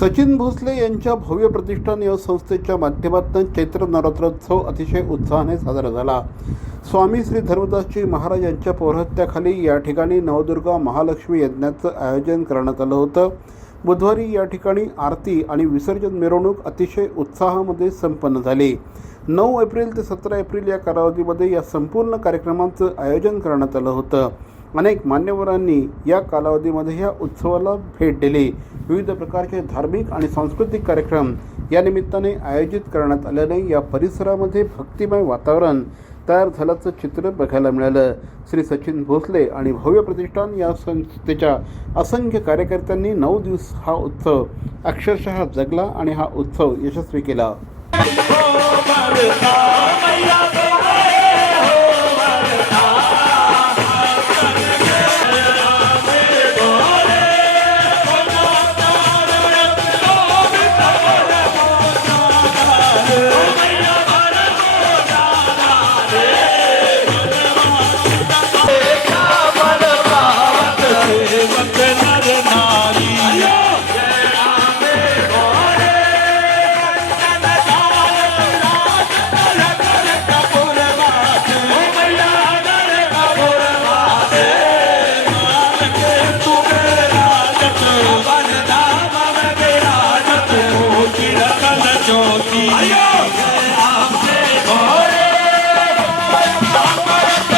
सचिन भोसले यांच्या भव्य प्रतिष्ठान या संस्थेच्या माध्यमातून चैत्र नवरात्रोत्सव अतिशय उत्साहाने साजरा झाला. स्वामी श्री धर्मदासजी महाराज यांच्या पौरहत्याखाली या ठिकाणी नवदुर्गा महालक्ष्मी यज्ञाचं आयोजन करण्यात आलं होतं. बुधवारी या ठिकाणी आरती आणि विसर्जन मिरवणूक अतिशय उत्साहामध्ये संपन्न झाली. नऊ एप्रिल ते सतरा एप्रिल या कालावधीमध्ये या संपूर्ण कार्यक्रमाचं आयोजन करण्यात आलं होतं. अनेक मान्यवरांनी या कालावधीमध्ये या उत्सवाला भेट दिली. विविध प्रकारचे धार्मिक आणि सांस्कृतिक कार्यक्रम या निमित्ताने आयोजित करण्यात आल्याने या परिसरामध्ये भक्तिमय वातावरण तयार झाल्याचं चित्र बघायला मिळालं. श्री सचिन भोसले आणि भव्य प्रतिष्ठान या संस्थेच्या असंख्य कार्यकर्त्यांनी नऊ दिवस हा उत्सव अक्षरशः जगला आणि हा उत्सव यशस्वी केला. हो, Amara